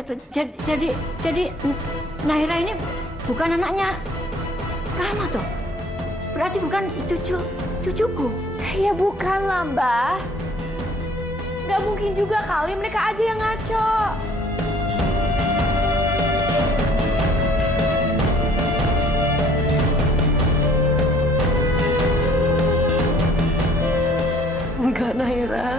jadi Naira ini bukan anaknya Rama toh? Berarti bukan cucuku. Ya bukan lah, Mbah. Nggak mungkin juga kali mereka aja yang ngaco. Enggak, Naira.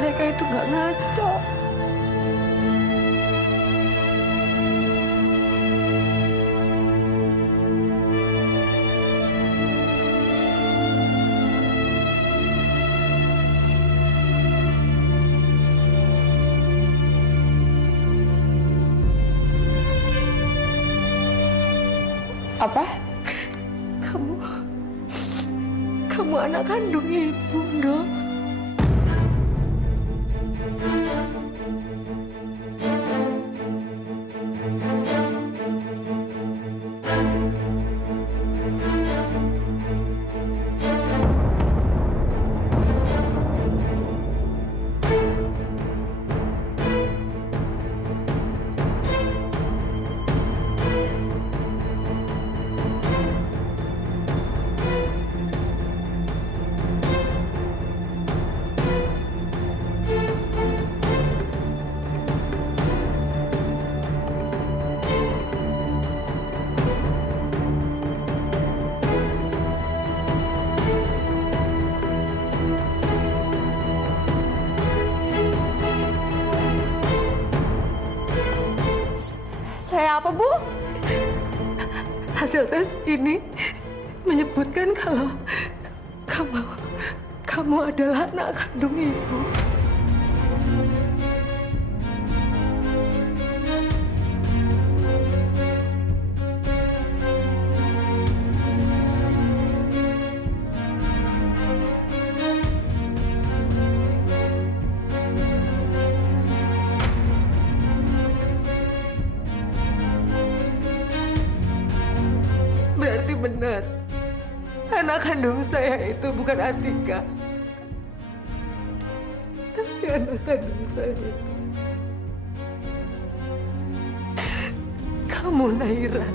Mereka itu nggak ngaco. Apa? Kamu anak kandung ibu, Dok. Saya apa, Bu? Hasil tes ini menyebutkan kalau kamu adalah anak kandung ibu. Berarti benar, anak kandung saya itu bukan Atika. Tapi anak kandung saya itu kamu, Naira.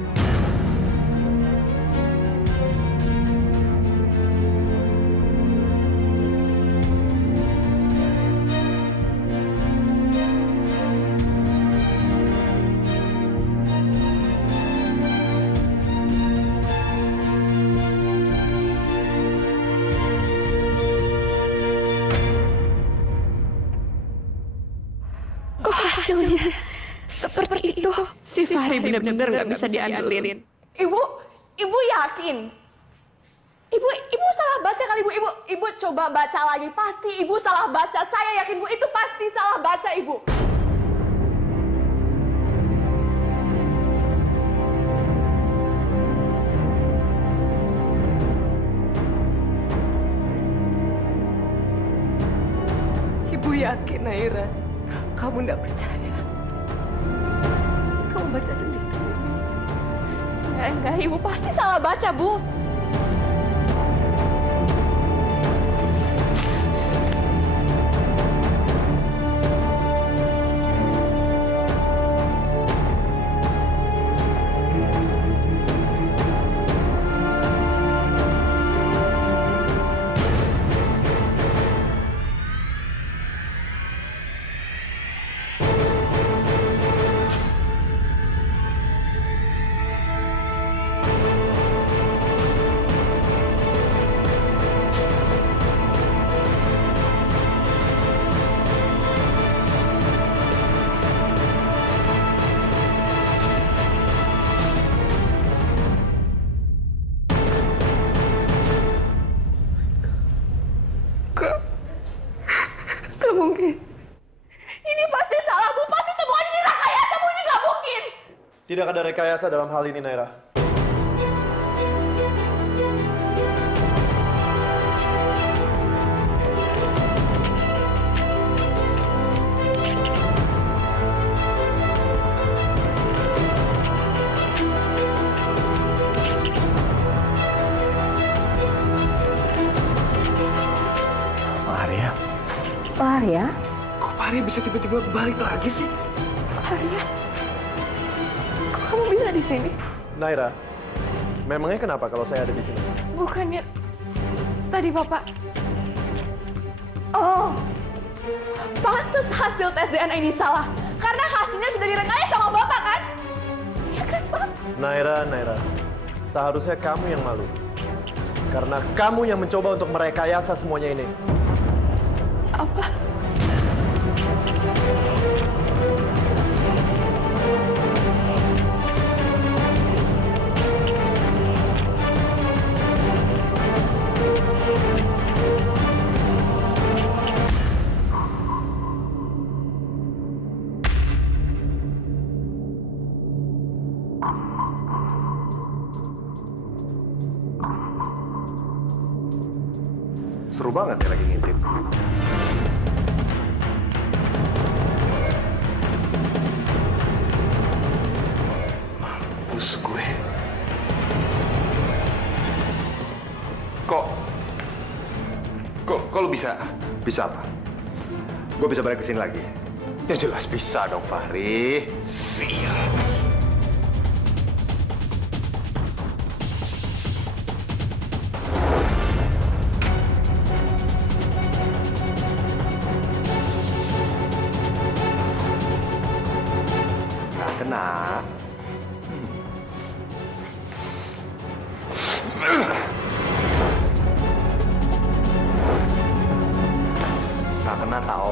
Kok hasilnya seperti itu? Si Fahri benar-benar nggak bisa diandelin. Ibu yakin? Ibu salah baca kali, Bu. Ibu coba baca lagi. Pasti Ibu salah baca. Saya yakin, Bu, itu pasti salah baca, Ibu. Ibu yakin, Naira. Kamu nggak percaya. Kamu baca sendiri. Enggak, Ibu pasti salah baca, Bu. Gak mungkin. Ini pasti salah, Bu. Pasti semua ini rekayasa, Bu. Ini gak mungkin. Tidak ada rekayasa dalam hal ini, Naira. Arya, Pak Arya? kok Pak Arya bisa tiba-tiba balik lagi sih? Arya, kok kamu bisa di sini? Naira, memangnya kenapa kalau saya ada di sini? Bukannya tadi Bapak... Oh, pantas hasil tes DNA ini salah. Karena hasilnya sudah direkayasa sama Bapak, kan? Iya kan, Pak? Naira, seharusnya kamu yang malu. Karena kamu yang mencoba untuk merekayasa semuanya ini. Apa? Seru banget ya lagi ngintip. Mampus gue. Kok lu bisa? Bisa apa? Gue bisa balik ke sini lagi? Ya jelas bisa dong, Fahri. Siap. Nggak kena. Nggak kena tau.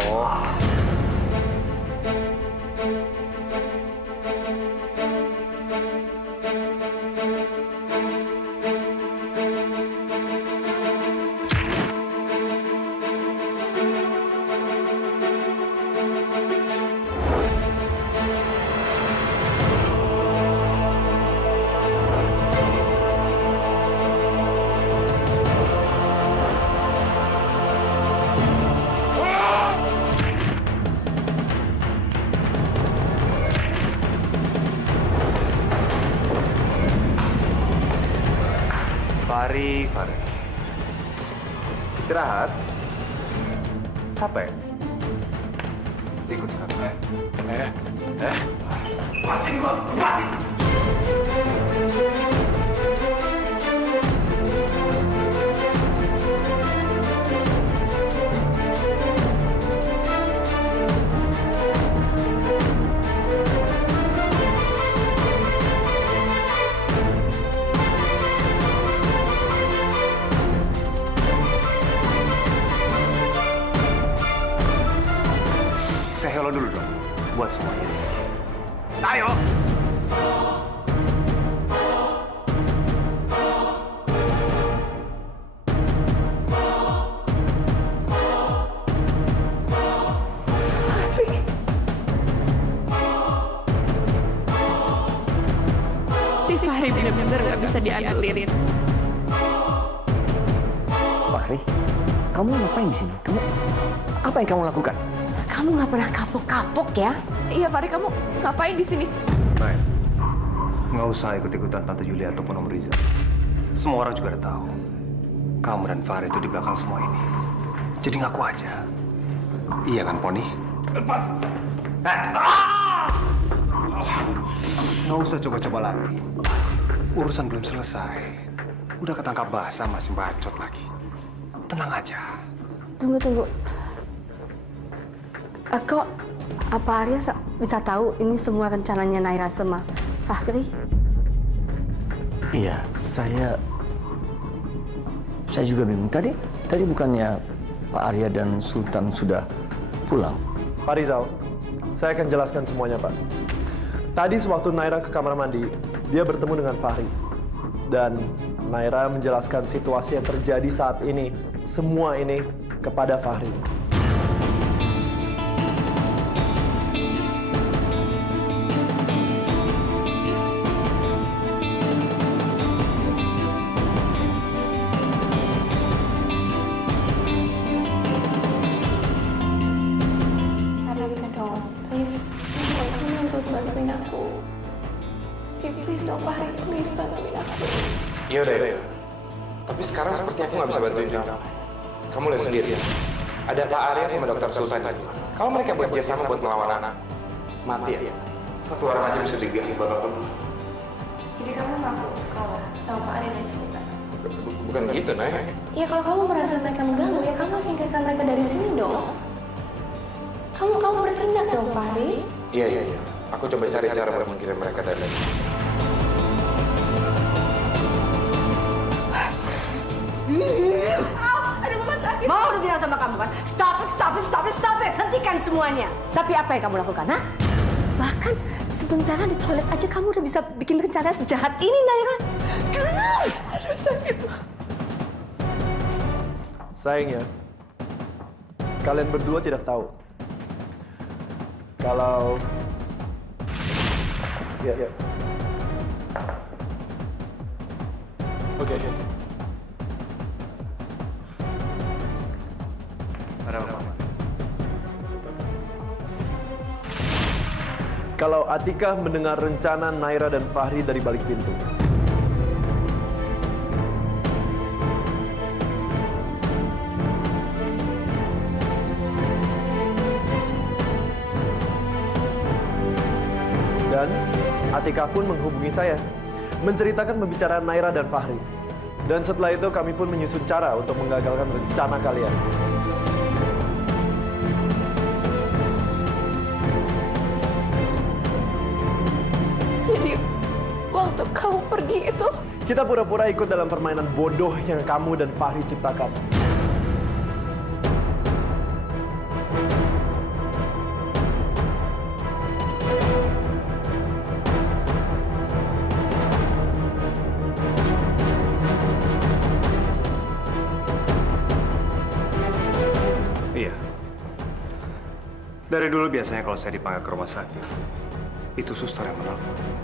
Fahri. Istirahat. Capek? Ikut sekarang. Lepasin gua, lepasin! Saya hello dulu dong, buat semuanya di sini. Ayo! Si Fahri benar-benar nggak bisa diandelin. Fahri, kamu ngapain di sini? Apa yang kamu lakukan? Kamu nggak pernah kapok-kapok ya? Iya, Fahri, kamu ngapain di sini? Baik. Nggak usah ikut-ikutan Tante Julia ataupun Om Rizal. Semua orang juga udah tahu. Kamu dan Fahri itu di belakang semua ini. Jadi ngaku aja. Iya kan, Poni? Lepas! Nggak usah coba-coba lagi. Urusan belum selesai. Udah ketangkap basah masih bacot lagi. Tenang aja. Tunggu. Kok apa Arya bisa tahu ini semua rencananya Naira sama Fahri? Iya, saya juga bingung. Tadi bukannya Pak Arya dan Sultan sudah pulang? Pak Rizal, saya akan jelaskan semuanya, Pak. Tadi sewaktu Naira ke kamar mandi, dia bertemu dengan Fahri. Dan Naira menjelaskan situasi yang terjadi saat ini. Semua ini kepada Fahri. Arya dong, please. Kamu yang terus bantuin aku. Jadi please dong, Fahri, please bantuin aku. Iya udah. Tapi sekarang sepertinya aku nggak bisa bantuin kamu. Kamu lihat sendiri ya. Ada Pak Arya sama Dokter Sultan tadi. Kalau mereka bekerja sama buat melawan anak, mati ya. Satu orang aja bisa diganggu bakal penuh. Jadi kamu ngaku kalah sama Pak Arya dan Sultan? Bukan gitu, Nay. Ya kalau kamu merasa mereka mengganggu, ya kamu singkirkan mereka dari sini dong. Kamu bertindak dong, Fahri. Iya. Aku coba cari cara buat mengirim mereka dari sini. Ada mama sakit. Mau udah bilang sama kamu kan? Stop it. Hentikan semuanya. Tapi apa yang kamu lakukan, ha? Bahkan sebentar di toilet aja kamu udah bisa bikin rencana sejahat ini, Naira. Aduh, sakit. Sayangnya, kalian berdua tidak tahu kalau ya. Oke. Ada apa? Kalau Atika mendengar rencana Naira dan Fahri dari balik pintu, dan Atika pun menghubungi saya, menceritakan pembicaraan Naira dan Fahri. Dan setelah itu kami pun menyusun cara untuk menggagalkan rencana kalian. Jadi, waktu kamu pergi itu, Kita pura-pura ikut dalam permainan bodoh yang kamu dan Fahri ciptakan. Iya. Dari dulu biasanya kalau saya dipanggil ke rumah sakit, itu suster yang menelpon.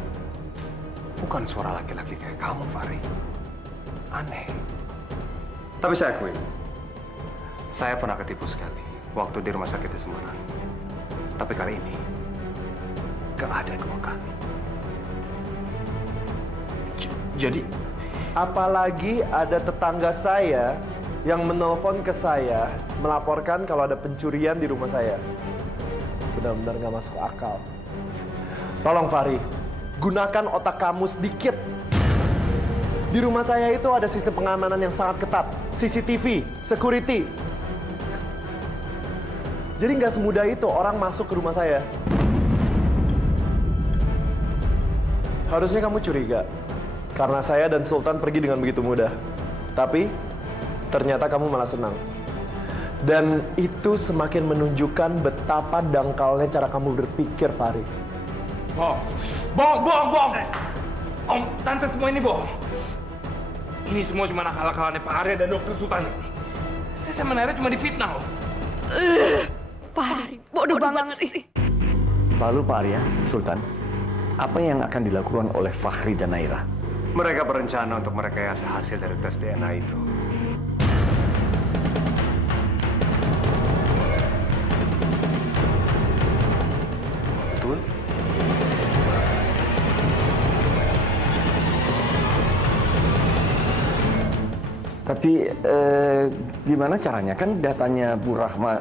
Bukan suara laki-laki kayak kamu, Fahri. Aneh. Tapi saya akui, saya pernah ketipu sekali waktu di rumah sakit di Semarang. Tapi kali ini, gak ada 2 kali. Jadi, Apalagi ada tetangga saya yang menelpon ke saya melaporkan kalau ada pencurian di rumah saya. Benar-benar nggak masuk akal. Tolong Fahri, gunakan otak kamu sedikit. Di rumah saya itu ada sistem pengamanan yang sangat ketat. CCTV, security. Jadi nggak semudah itu orang masuk ke rumah saya. Harusnya kamu curiga. Karena saya dan Sultan pergi dengan begitu mudah. Tapi, ternyata kamu malah senang. Dan itu semakin menunjukkan betapa dangkalnya cara kamu berpikir, Fahri. bohong. Om, tante semua ini bohong. Ini semua cuma akal-akalannya Pak Arya dan Dokter Sultan ini. Saya sama Naira cuma difitnah, Om. Fahri, bodoh banget sih. Lalu Pak Arya, Sultan, apa yang akan dilakukan oleh Fahri dan Naira? Mereka berencana untuk merekayasa hasil dari tes DNA itu. Betul? Tapi gimana caranya? Kan datanya Bu Rahma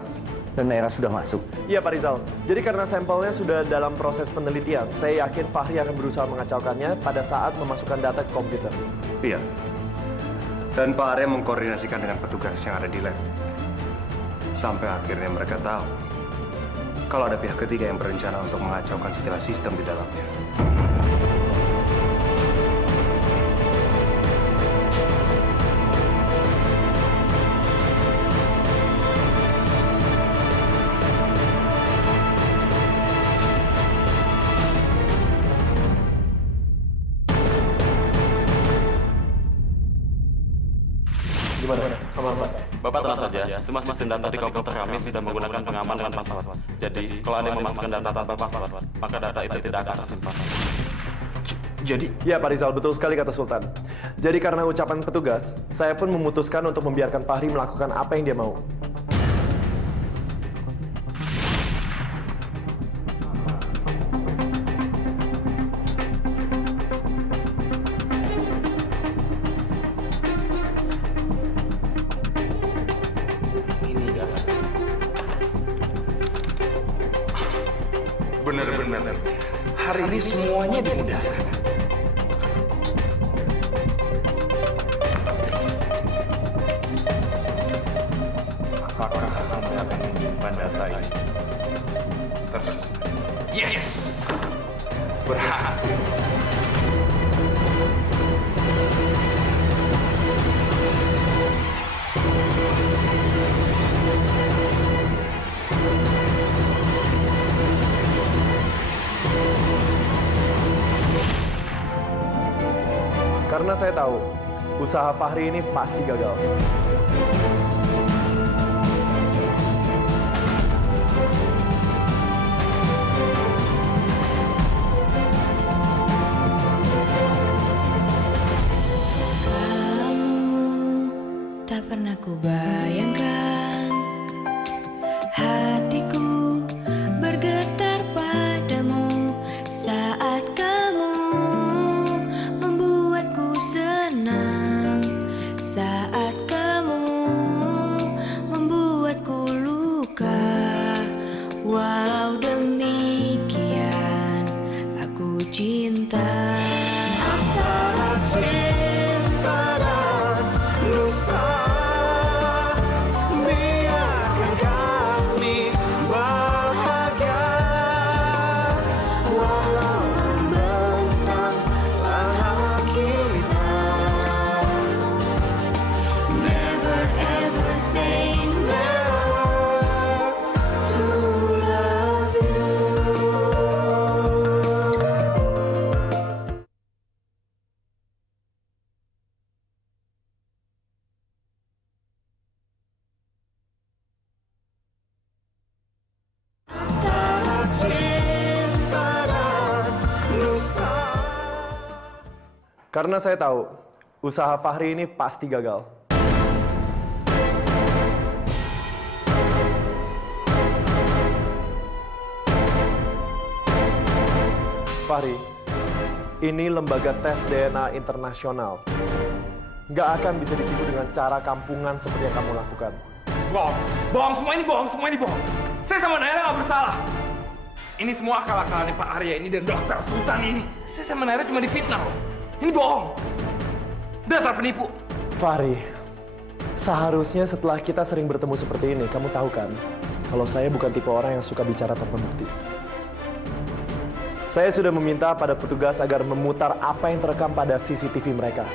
dan Naira sudah masuk. Iya Pak Rizal, jadi karena sampelnya sudah dalam proses penelitian, saya yakin Fahri akan berusaha mengacaukannya pada saat memasukkan data ke komputer. Iya. Dan Pak Arya mengkoordinasikan dengan petugas yang ada di lab. Sampai akhirnya mereka tahu kalau ada pihak ketiga yang berencana untuk mengacaukan segala sistem di dalamnya. Gimana? Aman, Pak? Bapak tenang saja, semua sistem data di komputer kami sudah menggunakan pengaman dengan password. Jadi, kalau ada yang memasukkan data tanpa password, maka data itu tidak akan tersimpan. Jadi, Ya, Pak Rizal, betul sekali kata Sultan. Jadi karena ucapan petugas, saya pun memutuskan untuk membiarkan Fahri melakukan apa yang dia mau. ini data. Benar-benar. Hari ini semuanya dimudahkan. Apakah kamu akan menyimpan data ini? Yes! Berhasil. Karena saya tahu, usaha Fahri ini pasti gagal. Tak pernah ku bayangkan hatiku bergetar padamu saat kamu membuatku senang, saat kamu membuatku luka. Walau demikian aku cinta. Antara cinta dan dusta, biarkan kami bahagia. Walau membentang langkah kita, never ever say never to love you. Antara cinta dan dusta. Karena saya tahu, usaha Fahri ini pasti gagal. Fahri, ini lembaga tes DNA internasional. Nggak akan bisa ditipu dengan cara kampungan seperti yang kamu lakukan. Bohong. Bohong, semua ini bohong. Semua ini bohong. Saya sama Naira nggak bersalah. Ini semua akal-akalannya Pak Arya ini dan Dokter Sultan ini. Saya sama Naira cuma difitnah loh. Ini bohong. Dasar penipu. Fahri, seharusnya setelah kita sering bertemu seperti ini, kamu tahu kan, kalau saya bukan tipe orang yang suka bicara tanpa bukti. Saya sudah meminta pada petugas agar memutar apa yang terekam pada CCTV mereka.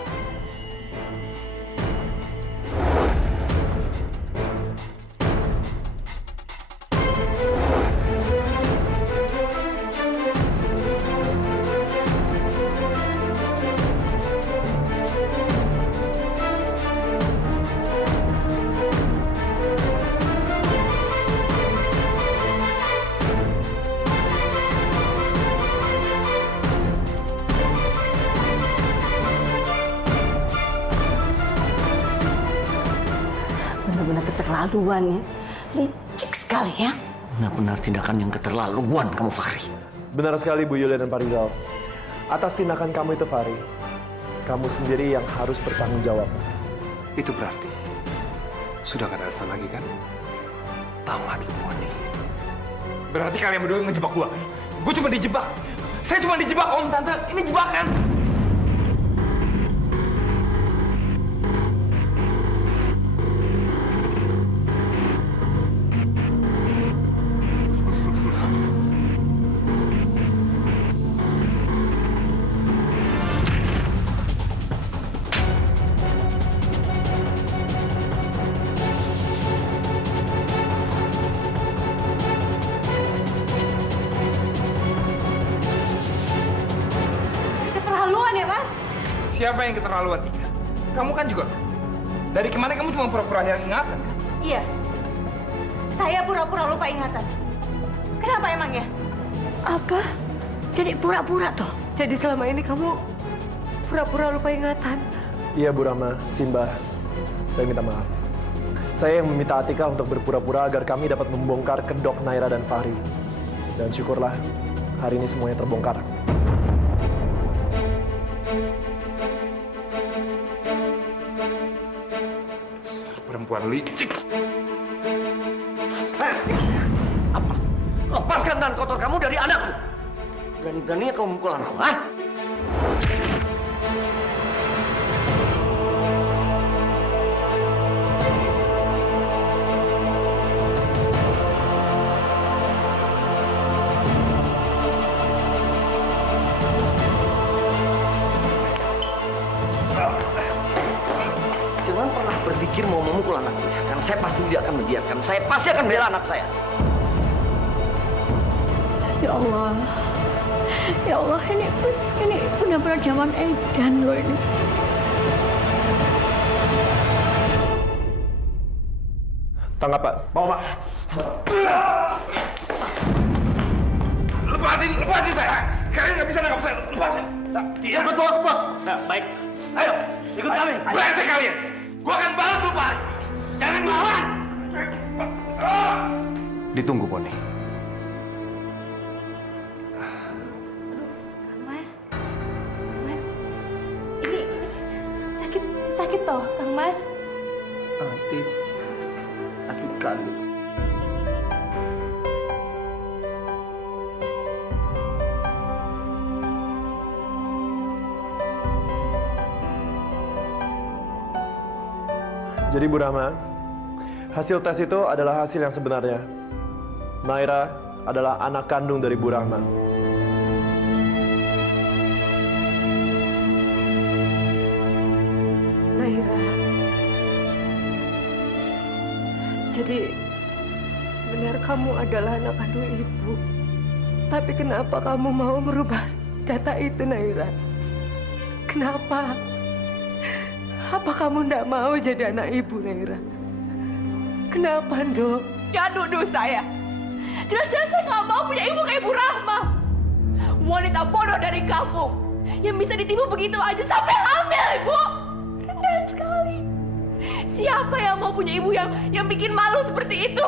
Benar-benar keterlaluan ya. Licik sekali ya. Benar-benar tindakan yang keterlaluan kamu, Fahri. Benar sekali Bu Yulia dan Pak Rizal. Atas tindakan kamu itu, Fahri, kamu sendiri yang harus bertanggung jawab. Itu berarti sudah gak ada alasan lagi kan? Tamat lu, Boni. Berarti kalian berdua ngejebak gua. Gua cuma dijebak. Saya cuma dijebak, Om, Tante. Ini jebakan. Keterlaluan ya, Mas? Siapa yang keterlaluan, Tika? Kamu kan juga. Dari kemarin kamu cuma pura-pura hilang ingatan kan? Iya. Saya pura-pura lupa ingatan. Kenapa emangnya? Apa? Jadi pura-pura toh? Jadi selama ini kamu pura-pura lupa ingatan. Iya Bu Rahma, Simba, saya minta maaf. Saya yang meminta Atika untuk berpura-pura agar kami dapat membongkar kedok Naira dan Fahri. Dan syukurlah, hari ini semuanya terbongkar. Perempuan licik. Apa? Lepaskan tangan kotor kamu dari anakku. Berani-beraninya kamu mukul anakku, ah? Jangan pernah berpikir mau memukul anakku ya, karena saya pasti tidak akan membiarkan. Saya pasti akan bela anak saya. Ya Allah. Ya Allah, ini benar-benar zaman edan loh ini. Tangkap Pak. Bawa Pak. Lepasin saya. Kalian nggak bisa nangkap saya. Lepasin. Iya. Cepat bawa ke pos. Baik. Ayo, ikut kami. Brengsek kalian. Gua akan balas lu, Pak. Jangan melawan. Ditunggu, Poni. Mas, ini sakit toh, Kang Mas. Atik kali. Jadi Bu Rahma, hasil tes itu adalah hasil yang sebenarnya. Naira adalah anak kandung dari Bu Rahma. Naira. Jadi benar kamu adalah anak kandung ibu. Tapi kenapa kamu mau merubah data itu, Naira? Kenapa? Apa kamu tidak mau jadi anak ibu, Naira? Kenapa, Ndo? Jangan nuduh saya. Jelas-jelas saya nggak mau punya ibu kayak Ibu Rahma. Wanita bodoh dari kampung yang bisa ditipu begitu aja sampai hamil, Ibu. Rendah sekali. Siapa yang mau punya ibu yang bikin malu seperti itu?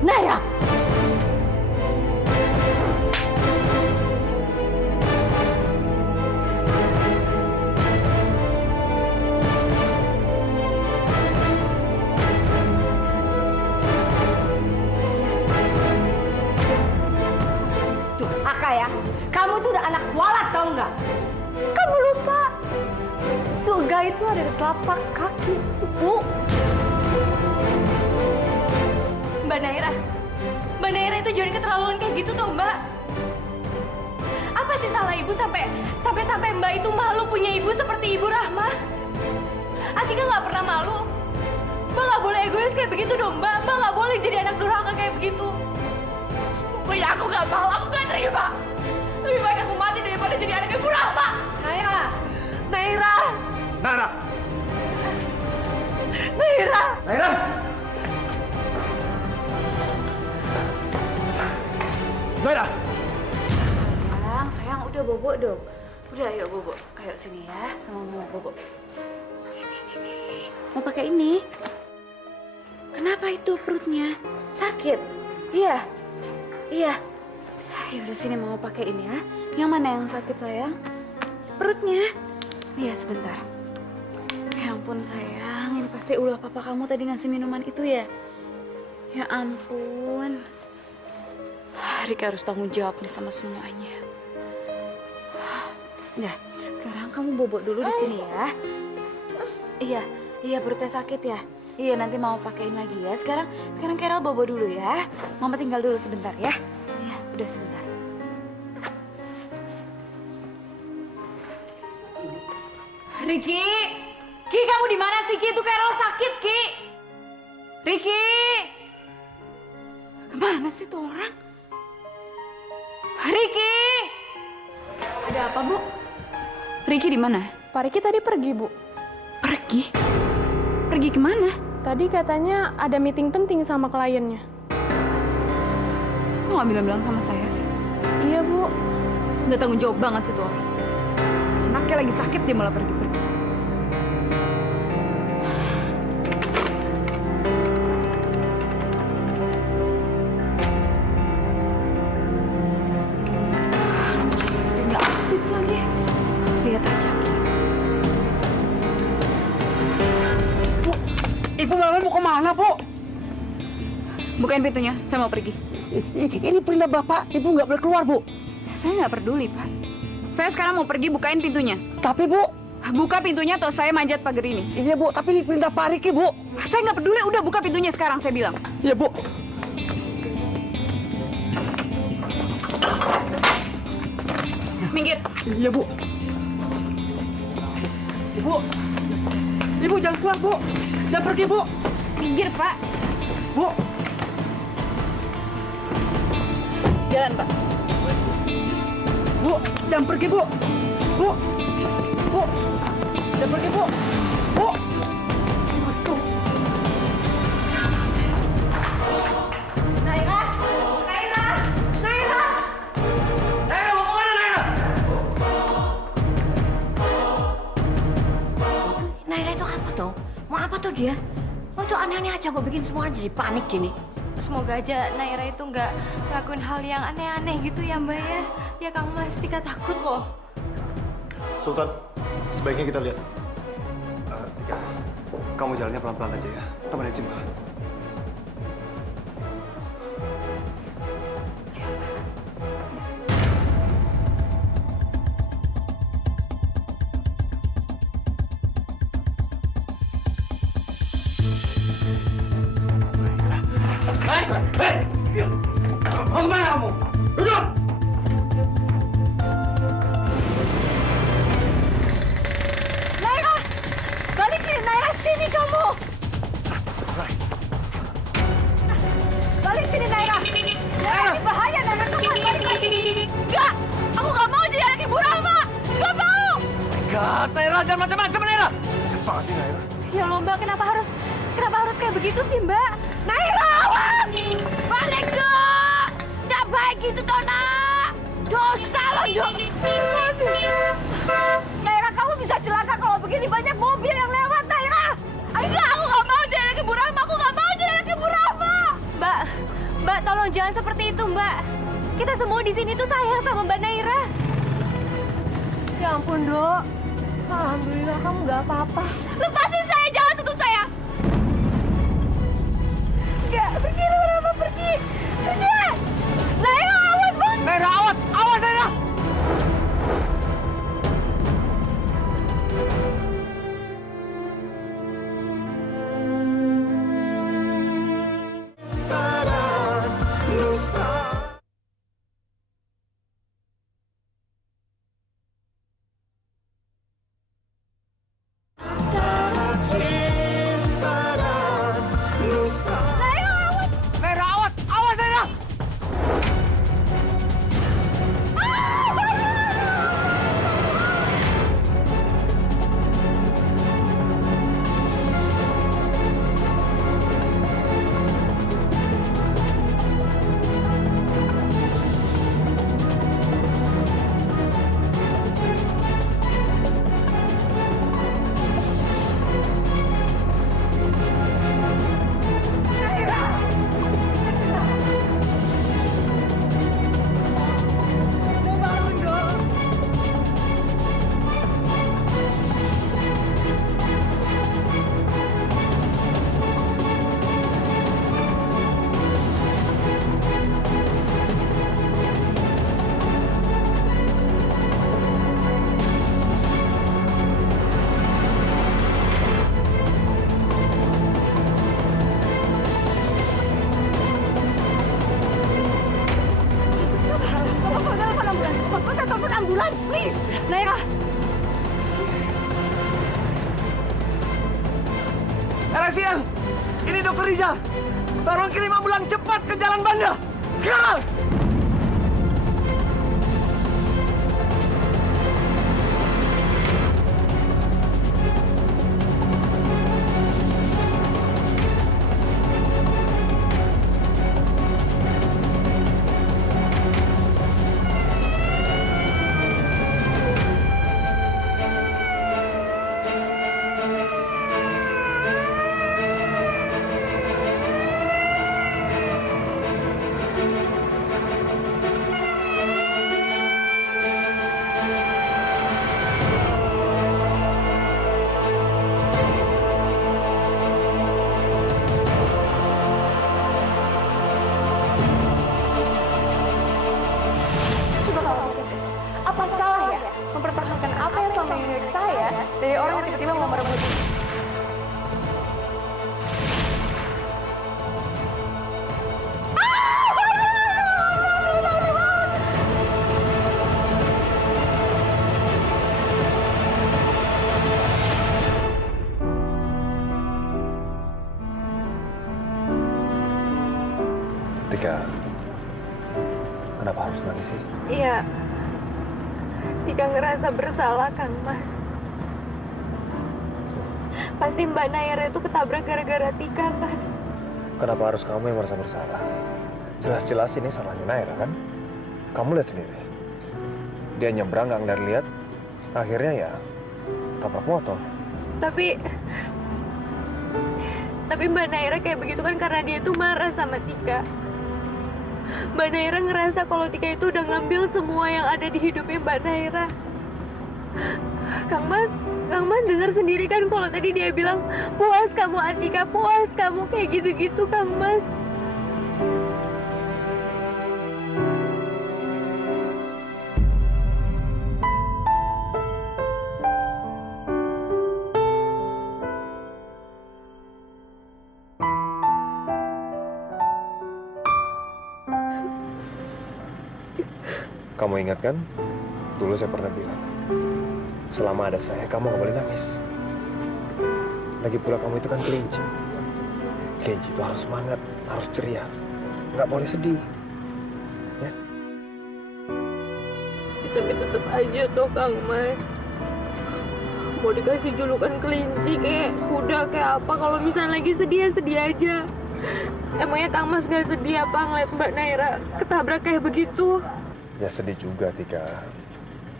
Naira! Tuh, Aka ya, kamu tuh udah anak kualat tau nggak? Kamu lupa, surga itu ada di telapak kaki ibu. Mbak Naira itu jangan keterlaluan kayak gitu tuh, Mbak. Apa sih salah ibu sampai Mbak itu malu punya ibu seperti Ibu Rahma? Atika nggak pernah malu. Mbak nggak boleh egois kayak begitu dong, Mbak. Mbak nggak boleh jadi anak durhaka kayak begitu. Pokoknya aku nggak mau, aku nggak terima. Lebih baik aku mati daripada jadi anak Ibu Rahma. Naira! Naira! Nara. Naira! Naira! Naira! Sayang, udah bobo dong. Udah, ayo bobo. Ayo sini ya, sama mama bobo. Mau pakai ini? Kenapa itu perutnya? Sakit? Iya. Iya. Ya udah sini mau pakai ini ya. Yang mana yang sakit, sayang? Perutnya. Iya, sebentar. Ya ampun, sayang. Ini pasti ulah papa kamu tadi ngasih minuman itu ya? Ya ampun. Rika harus tanggung jawab nih sama semuanya. Ya, sekarang kamu bobok dulu di sini ya. Iya, perutnya sakit ya. Iya, nanti mau pakein lagi ya. Sekarang Carol bobo dulu ya. Mama tinggal dulu sebentar ya. Iya, udah sebentar. Riki! Ki, kamu di mana sih, Ki? Itu Carol sakit, Ki. Riki. Kemana sih tuh orang? Riki. Ada apa, Bu? Riki di mana? Pak Riki tadi pergi, Bu. Pergi? Pergi kemana? Tadi katanya ada meeting penting sama kliennya. Kok nggak bilang-bilang sama saya sih? Iya, Bu. Nggak tanggung jawab banget sih tuh orang. Anaknya lagi sakit, dia malah pergi-pergi. Dia nggak aktif lagi. Lihat aja. Bu, Ibu Mama mau kemana, Bu? Bukain pintunya, saya mau pergi. Ini perintah Bapak, Ibu nggak boleh keluar, Bu. Saya nggak peduli, Pak. Saya sekarang mau pergi, bukain pintunya. Tapi, Bu, Buka pintunya atau saya manjat pagar ini. iya, Bu, tapi ini perintah Pak Riki, Bu. Saya nggak peduli, udah buka pintunya sekarang, saya bilang. Iya, Bu. Minggir. Iya, Bu. Ibu. Ibu jangan keluar, Bu. Jangan pergi, Bu. Minggir, Pak. Bu. Jalan, Pak. Bu, jangan pergi, Bu. Bu. Bu. Jangan pergi, Bu. Bu. Aduh. Naira! Naira! Naira! Naira, mau kemana, Naira? Naira itu apa tuh? Mau apa tuh dia? Oh, itu aneh-aneh aja kok bikin semua orang jadi panik gini. Semoga aja Naira itu nggak lakuin hal yang aneh-aneh gitu ya, Mbak ya. Ya Kang Mas, Tika takut loh. Sultan, sebaiknya kita lihat. Tika, kamu jalannya pelan-pelan aja ya. Temenin Simba. Mau kemana kamu? Duduk! Naira! Balik sini, Naira! Sini kamu! Balik sini, Naira! Naira, ini bahaya, Naira! Kamu harus balik lagi! Enggak! Aku nggak mau jadi anak Ibu Rahma! Nggak mau! Enggak, Naira, jangan macam-macam, Naira. Apaan sih, Naira? Ya Allah, Mbak, kenapa harus kayak begitu sih, Mbak? Naira, awas! Balik dong! Nggak baik gitu, Dona! Dosa lo, Dok! Naira, kamu bisa celaka kalau begini banyak mobil yang lewat, Naira! Enggak, aku nggak mau jadi anak Ibu Rahma! Aku nggak mau jadi anak Ibu Rahma! Mbak, tolong jangan seperti itu, Mbak. Kita semua di sini tuh sayang sama Mbak Naira. Ya ampun, Dok. Alhamdulillah kamu nggak apa-apa. Lepasin saya! Jangan sentuh saya! Enggak, pergi lu, Rahma, pergi! Pergi! Naira, awas, Bang! Naira, awas! Awas, Naira! Naira, awas! Awas, Naira! Ambulans, please! Naira! Pasien, ini Dokter Rizal. Tolong kirim ambulans cepat ke Jalan Banda. Sekarang! Coba kamu pikir, apa salah ya mempertahankan apa yang selama ini milik saya dari orang yang tiba-tiba mau merebut? Tika, kenapa harus nangis sih? Iya, Tika ngerasa bersalah, Kang Mas. Pasti Mbak Naira itu ketabrak gara-gara Tika, kan? Kenapa harus kamu yang merasa bersalah? Jelas-jelas ini salahnya Naira, kan? Kamu lihat sendiri. Dia nyebrang nggak ngeliat lihat, akhirnya ya tabrak motor. Tapi Mbak Naira kayak begitu kan karena dia tuh marah sama Tika. Mbak Naira ngerasa kalau Tika itu udah ngambil semua yang ada di hidupnya Mbak Naira. Kang Mas dengar sendiri kan kalau tadi dia bilang, puas kamu Atika, puas kamu, kayak gitu-gitu Kang Mas. Kamu ingat kan? Dulu saya pernah bilang, selama ada saya, kamu nggak boleh nangis. Lagi pula kamu itu kan kelinci. Kelinci itu harus semangat, harus ceria, nggak boleh sedih. Ya? Tapi tetap aja tuh Kang Mas. Mau dikasih julukan kelinci kayak kuda kayak apa, kalau misalnya lagi sedih ya sedih aja. Emangnya Kang Mas gak sedih apa ngeliat Mbak Naira ketabrak kayak begitu? Ya sedih juga, Tika.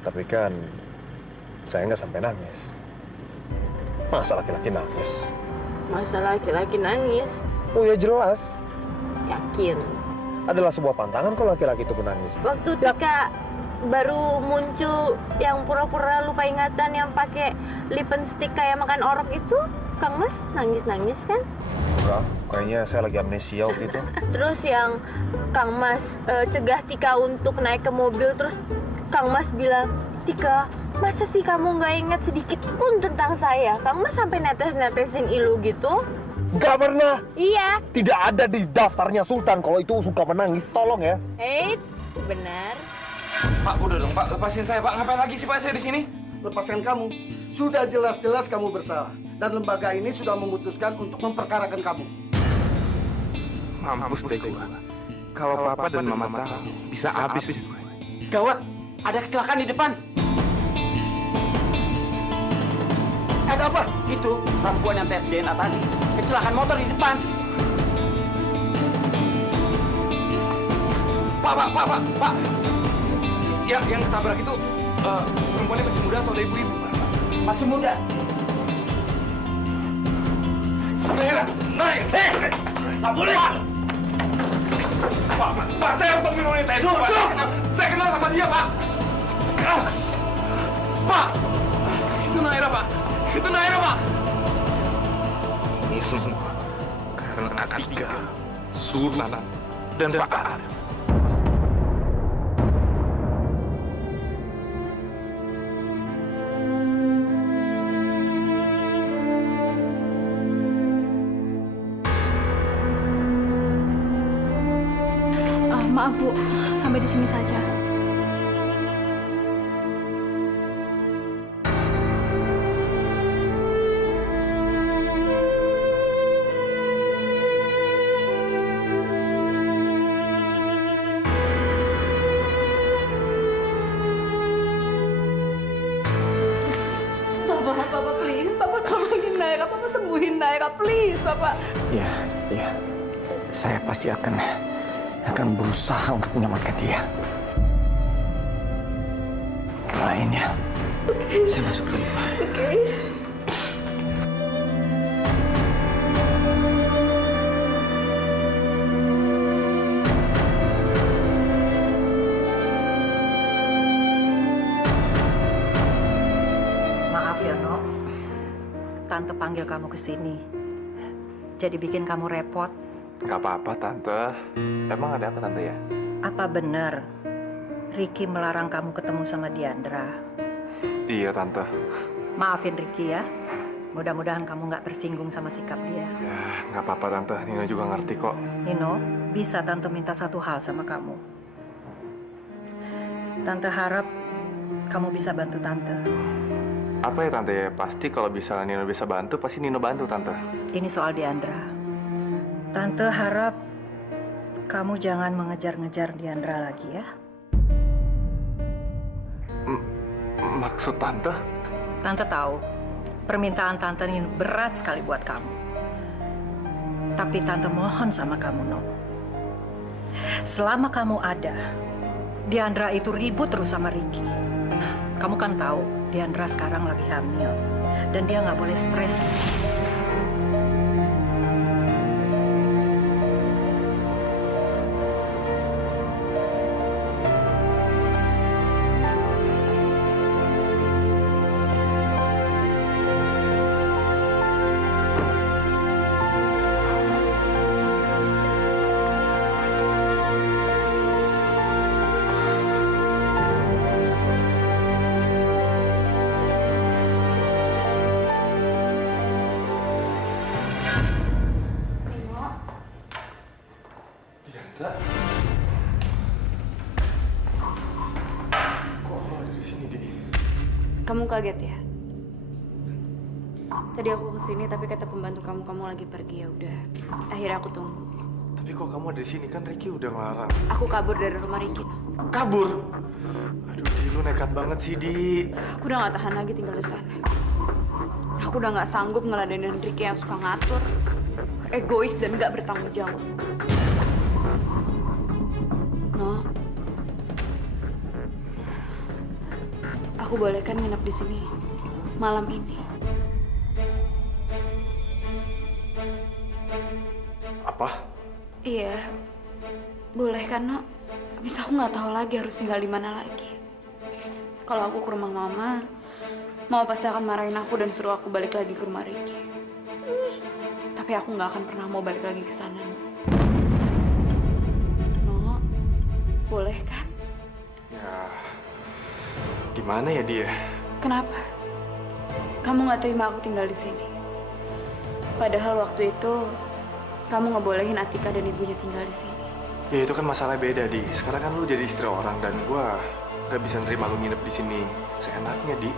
Tapi kan saya nggak sampai nangis. Masa laki-laki nangis? Masa laki-laki nangis? Oh ya jelas. Yakin? Adalah sebuah pantangan kalau laki-laki itu menangis. Waktu Tika baru muncul yang pura-pura lupa ingatan yang pakai lipstick kayak makan orok itu, Kang Mas nangis-nangis kan? Enggak, kayaknya saya lagi amnesia waktu itu. Terus yang Kang Mas cegah Tika untuk naik ke mobil, terus Kang Mas bilang, Tika, masa sih kamu nggak ingat sedikit pun tentang saya? Kang Mas sampai netes-netesin ilu gitu. Nggak pernah. Iya. Tidak ada di daftarnya Sultan kalau itu suka menangis. Tolong ya. Benar. Pak, udah dong, Pak. Lepasin saya, Pak. Ngapain lagi sih, Pak, saya di sini? Lepaskan kamu. Sudah jelas-jelas kamu bersalah. Dan lembaga ini sudah memutuskan untuk memperkarakan kamu. Mampus deh gua. Kalau Papa dan Mama tahu, bisa habis. Gawat, ada kecelakaan di depan. Ada apa? Itu perempuan yang tes DNA tadi. Kecelakaan motor di depan. Pak. Yang ketabrak itu perempuannya masih muda atau ada ibu-ibu, Pak? Masih muda. Naira! Nggak boleh! Pak, saya harus minum ini teh dulu, Pak. Saya kenal sama dia, Pak. Pak! Itu Naira, Pak. Itu Naira, Pak. Ini semua karena Atika, Sultan, dan Pak Arif. Maaf Bu, sampai di sini saja. please, Papa. Ya, ya. Saya pasti akan berusaha untuk menyelamatkan dia. Lainnya, saya masuk dulu. Maaf ya, Nok. Tante panggil kamu ke sini. Jadi bikin kamu repot. Gak apa-apa, Tante. Emang ada apa, Tante ya? Apa benar Ricky melarang kamu ketemu sama Diandra? Iya, Tante. Maafin Ricky ya. Mudah-mudahan kamu nggak tersinggung sama sikap dia. Ya, gak apa-apa, Tante. Nino juga ngerti kok. Nino, bisa Tante minta satu hal sama kamu. Tante harap kamu bisa bantu Tante. Apa ya, Tante ya? Pasti kalau bisa Nino bisa bantu, pasti Nino bantu, Tante. Ini soal Diandra. Tante harap kamu jangan mengejar-ngejar Diandra lagi ya. Maksud Tante? Tante tahu permintaan Tante ini berat sekali buat kamu. Tapi Tante mohon sama kamu, Nok. Selama kamu ada, Diandra itu ribut terus sama Ricky. Kamu kan tahu Diandra sekarang lagi hamil. Dan dia nggak boleh stres. Kamu kaget ya? Tadi aku kesini tapi kata pembantu kamu lagi pergi. Ya udah, akhirnya aku tunggu. Tapi kok kamu ada di sini? Kan Ricky udah ngelarang. Aku kabur dari rumah Ricky. Kabur? Aduh, Di, lu nekat banget sih, Di. Aku udah gak tahan lagi tinggal di sana. Aku udah gak sanggup ngeladenin Ricky yang suka ngatur, egois dan gak bertanggung jawab. No, aku boleh kan nginep di sini malam ini? Apa? Iya, boleh kan, No? Habis aku nggak tahu lagi harus tinggal di mana lagi. Kalau aku ke rumah Mama pasti akan marahin aku dan suruh aku balik lagi ke rumah Ricky. Tapi aku nggak akan pernah mau balik lagi ke sana. No, boleh kan? Ya, gimana ya dia? Kenapa? Kamu nggak terima aku tinggal di sini? Padahal waktu itu kamu ngebolehin Atika dan ibunya tinggal di sini. Ya itu kan masalah beda, Di. Sekarang kan lu jadi istri orang dan gua gak bisa nerima lu nginep di sini seenaknya, Di.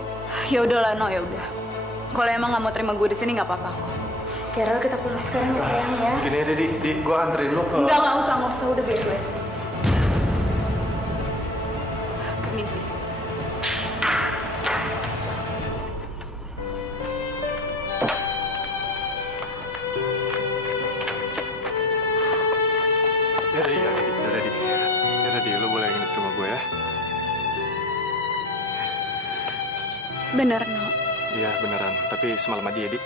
Ya udahlah, No, ya udah. Kalau emang nggak mau terima gue di sini nggak apa-apa kok. Carol, kita pulang sekarang ya sayang ya. Gini aja, Di, gua anterin lu ke... Nggak usah, udah biar gue aja. Permisi. Yaudah, Di, lu boleh nginep di rumah gue ya. Bener, No. Iya, beneran. Tapi semalam aja ya, Di.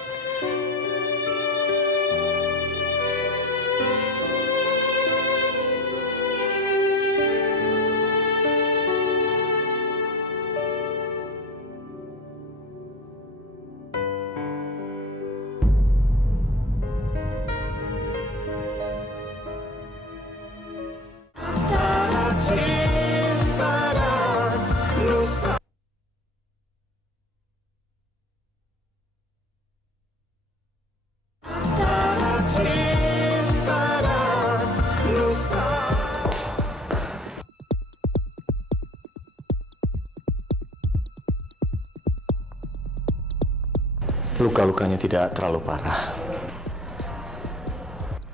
Luka-lukanya tidak terlalu parah.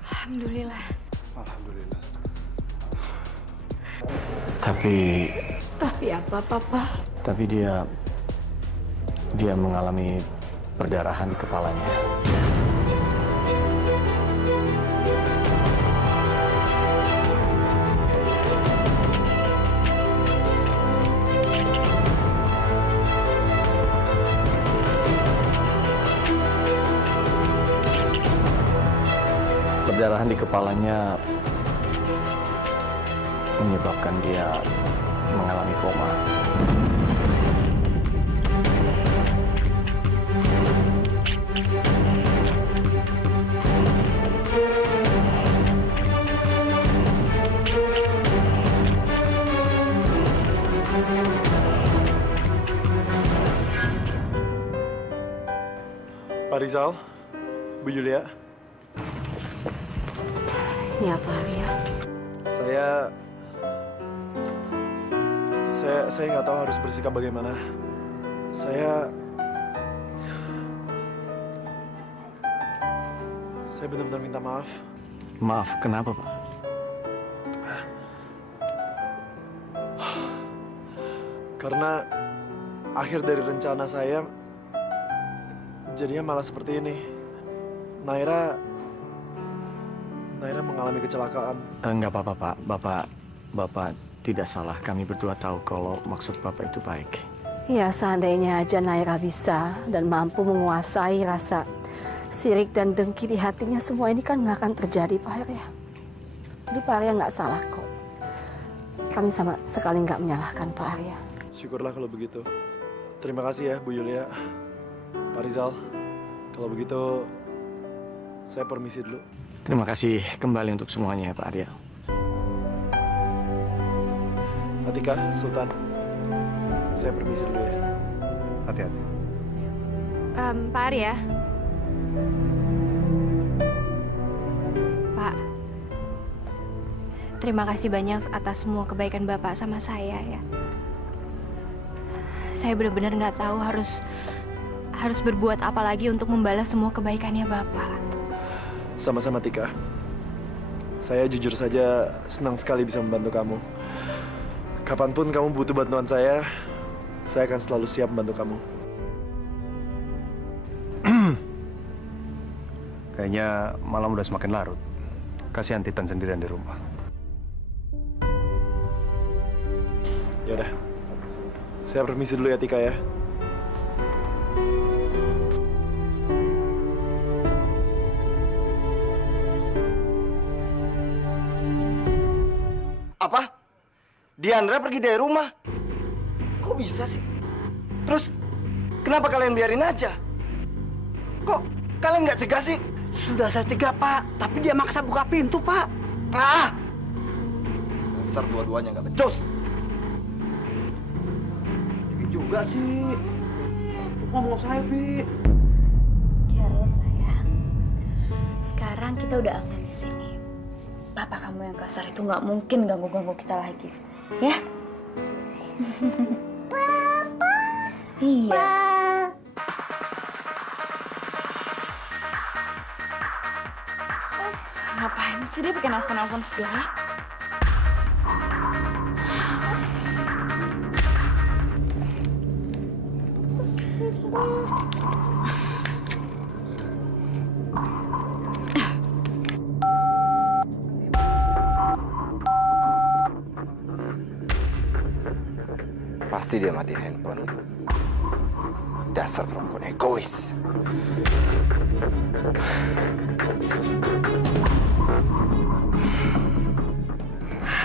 Alhamdulillah. Alhamdulillah. Tapi apa, Papa? Tapi dia mengalami perdarahan di kepalanya. perdarahan di kepalanya menyebabkan dia mengalami koma. Pak Rizal, Bu Yulia, Ya, Pak Arya. saya nggak tahu harus bersikap bagaimana. Saya benar-benar minta maaf. Maaf, kenapa Pak? Karena akhir dari rencana saya jadinya malah seperti ini. Naira mengalami kecelakaan. Enggak apa-apa Pak. Bapak tidak salah. Kami berdua tahu kalau maksud Bapak itu baik. Ya, seandainya aja Naira bisa dan mampu menguasai rasa sirik dan dengki di hatinya, semua ini kan nggak akan terjadi, Pak Arya. Jadi Pak Arya nggak salah kok. Kami sama sekali nggak menyalahkan Pak Arya. Syukurlah kalau begitu. Terima kasih ya, Bu Yulia. Pak Rizal, kalau begitu saya permisi dulu. Terima kasih kembali untuk semuanya Pak Arya. Atika, Sultan, saya permisi dulu ya. Hati-hati. Pak Arya. Pak, terima kasih banyak atas semua kebaikan Bapak sama saya ya. Saya benar-benar nggak tahu harus berbuat apa lagi untuk membalas semua kebaikannya Bapak. Sama-sama Tika. Saya jujur saja senang sekali bisa membantu kamu. Kapanpun kamu butuh bantuan saya akan selalu siap membantu kamu. Kayaknya malam udah semakin larut. Kasihan Titan sendirian di rumah. Ya udah. Saya permisi dulu ya Tika ya. Apa? Diandra pergi dari rumah? Kok bisa sih? Terus kenapa kalian biarin aja? Kok kalian nggak cegah sih? Sudah saya cegah, Pak. Tapi dia maksa buka pintu, Pak. Ah! Dasar dua-duanya nggak becus. Ini juga sih. Ngomong saya, Bi. Carlos sayang, sekarang kita udah aman di sini. Bapak kamu yang kasar itu nggak mungkin ganggu-ganggu kita lagi, ya? Papa. Iya. Ngapain sih dia pakai nelfon-nelfon segala? Pasti dia matiin handphone. Dasar perempuan egois.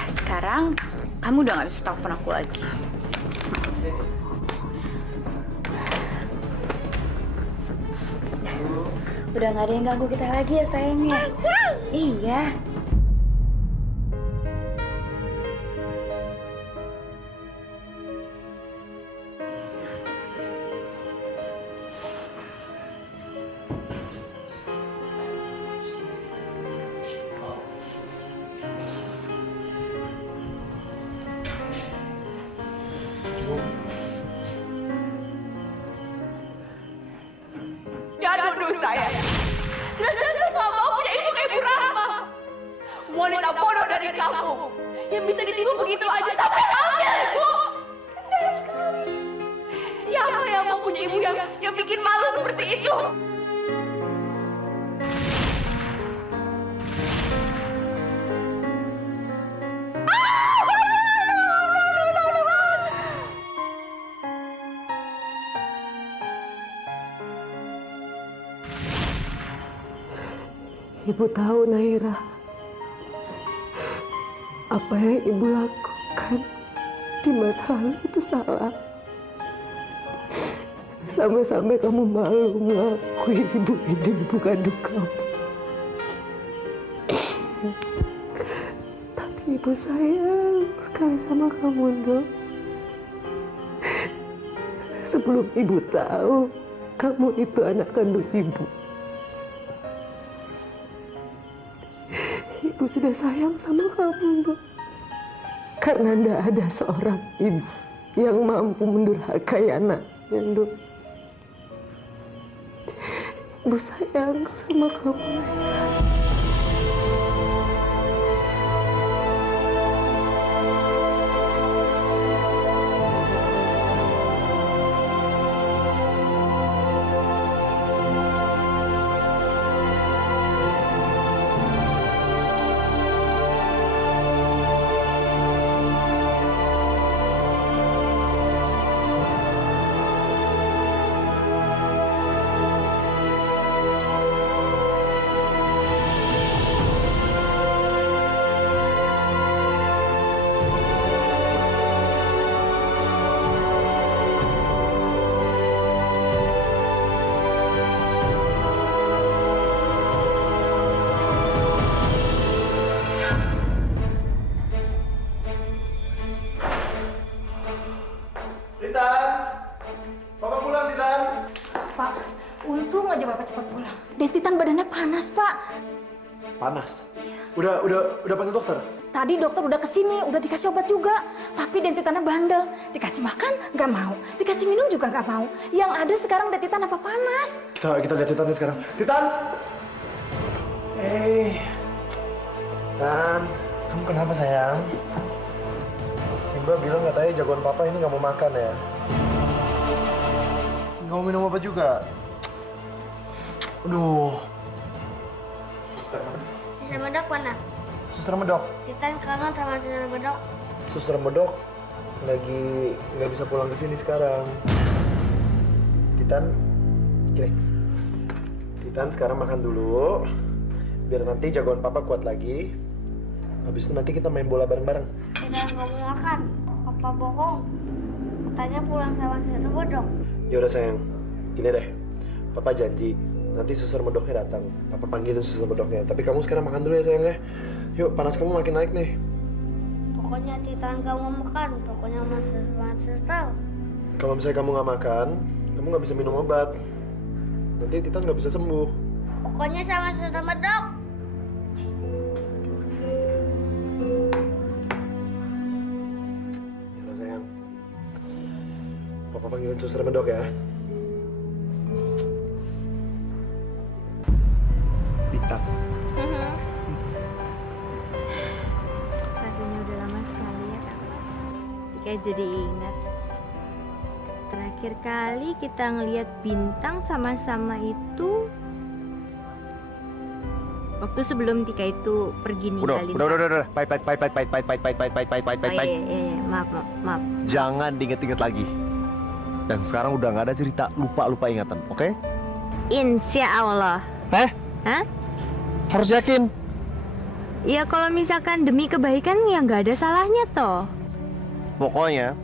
Sekarang kamu udah nggak bisa telepon aku lagi. Udah nggak ada yang ganggu kita lagi ya sayangnya. Iya. Dia nuduh saya. Jelas-jelas saya nggak mau punya ibu kayak Bu Rahma. Wanita bodoh dari kamu yang bisa ditipu begitu aja sampai hamil, Ibu. Rendah sekali. Siapa yang mau punya ibu yang bikin malu seperti itu? Ibu tahu, Naira, apa yang Ibu lakukan di masa lalu itu salah. Sampai-sampai kamu malu mengakui ibu ini ibu kandung kamu. Tapi ibu sayang sekali sama kamu, Dok. Sebelum ibu tahu kamu itu anak kandung ibu, ibu sudah sayang sama kamu, Dok. Karena tidak ada seorang ibu yang mampu mendurhakai anaknya, Dok. Ibu sayang sama kamu, Naira. Pak, untung aja Bapak cepat pulang. Dan Titan badannya panas, Pak. Panas? Udah panggil dokter? Tadi dokter udah kesini, udah dikasih obat juga. Tapi Dentitannya bandel. Dikasih makan, nggak mau. Dikasih minum juga nggak mau. Yang ada sekarang Dentitan apa panas. Kita lihat Titannya sekarang. Titan! Titan, kamu kenapa sayang? Simba bilang katanya jagoan papa ini nggak mau makan ya. Nggak mau minum obat juga. Aduh. Suster Medok mana? Suster Medok. Titan kangen sama Suster Medok. Suster Medok lagi nggak bisa pulang ke sini sekarang. Titan, gini. Titan sekarang makan dulu, biar nanti jagoan papa kuat lagi. Habis itu nanti kita main bola bareng-bareng. Titan nggak mau makan. Papa bohong. Katanya pulang sama Suster Medok. Ya udah sayang, gini deh. Papa janji nanti Suster Medoknya datang. Papa panggilin Suster Medoknya. Tapi kamu sekarang makan dulu ya sayang ya. Yuk, panas kamu makin naik nih. Pokoknya Titan nggak mau makan. Pokoknya Suster. Kalau misalnya kamu nggak makan, kamu nggak bisa minum obat. Nanti Titan nggak bisa sembuh. Pokoknya sama Suster Medok. Ya udah sayang. Papa panggilin Suster Medok ya. Titan. Rasanya udah lama sekali ya Kak Mas. Kayak jadi ingat. Terakhir kali kita ngelihat bintang sama-sama itu waktu sebelum Tika itu pergi ninggalin. Udah. Pahit. Iya. Maaf. Jangan diinget-inget lagi. Dan sekarang udah nggak ada cerita lupa ingatan, oke? Insya Allah. Hah? Harus yakin. Ya kalau misalkan demi kebaikan ya nggak ada salahnya toh. Pokoknya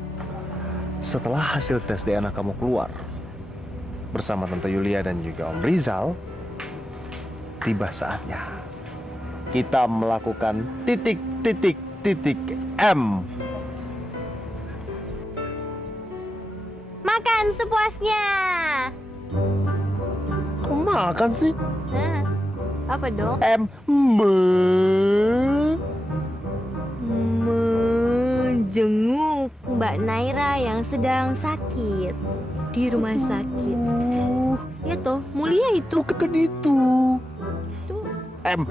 setelah hasil tes DNA kamu keluar bersama Tante Yulia dan juga Om Rizal, tiba saatnya kita melakukan titik M. Makan sepuasnya. Kok makan sih? Apa dong? Menjenguk Mbak Naira yang sedang sakit di rumah sakit. Ya toh, mulia itu. Bukan itu. M.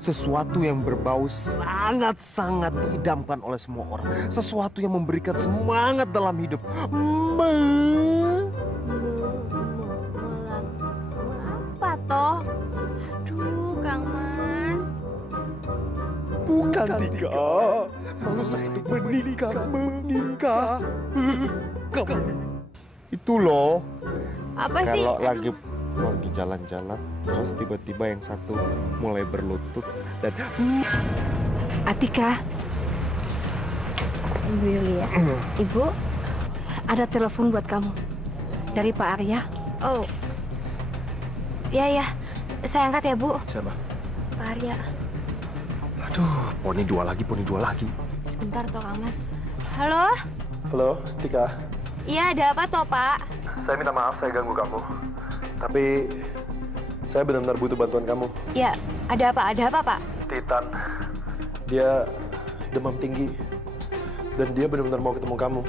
Sesuatu yang berbau sangat-sangat diidamkan oleh semua orang. Sesuatu yang memberikan semangat dalam hidup. Apa toh? Aduh, Kang Mas. Bukan Tika. Maksud itu menikah. Kamu itu loh. Apa sih? Kalau lagi Gue lagi jalan-jalan, terus tiba-tiba yang satu mulai berlutut dan Atika, Ibu Yulia. Ibu? ada telepon buat kamu dari Pak Arya. Oh. Ya. Saya angkat ya, Bu. siapa? Pak Arya. Aduh, poni dua lagi. Sebentar toh, Kang Mas. Halo? Halo, Tika. Iya, ada apa toh, Pak? Saya minta maaf saya ganggu kamu. Tapi saya benar-benar butuh bantuan kamu. Ya, ada apa? Ada apa, Pak? Titan, dia demam tinggi. Dan dia benar-benar mau ketemu kamu.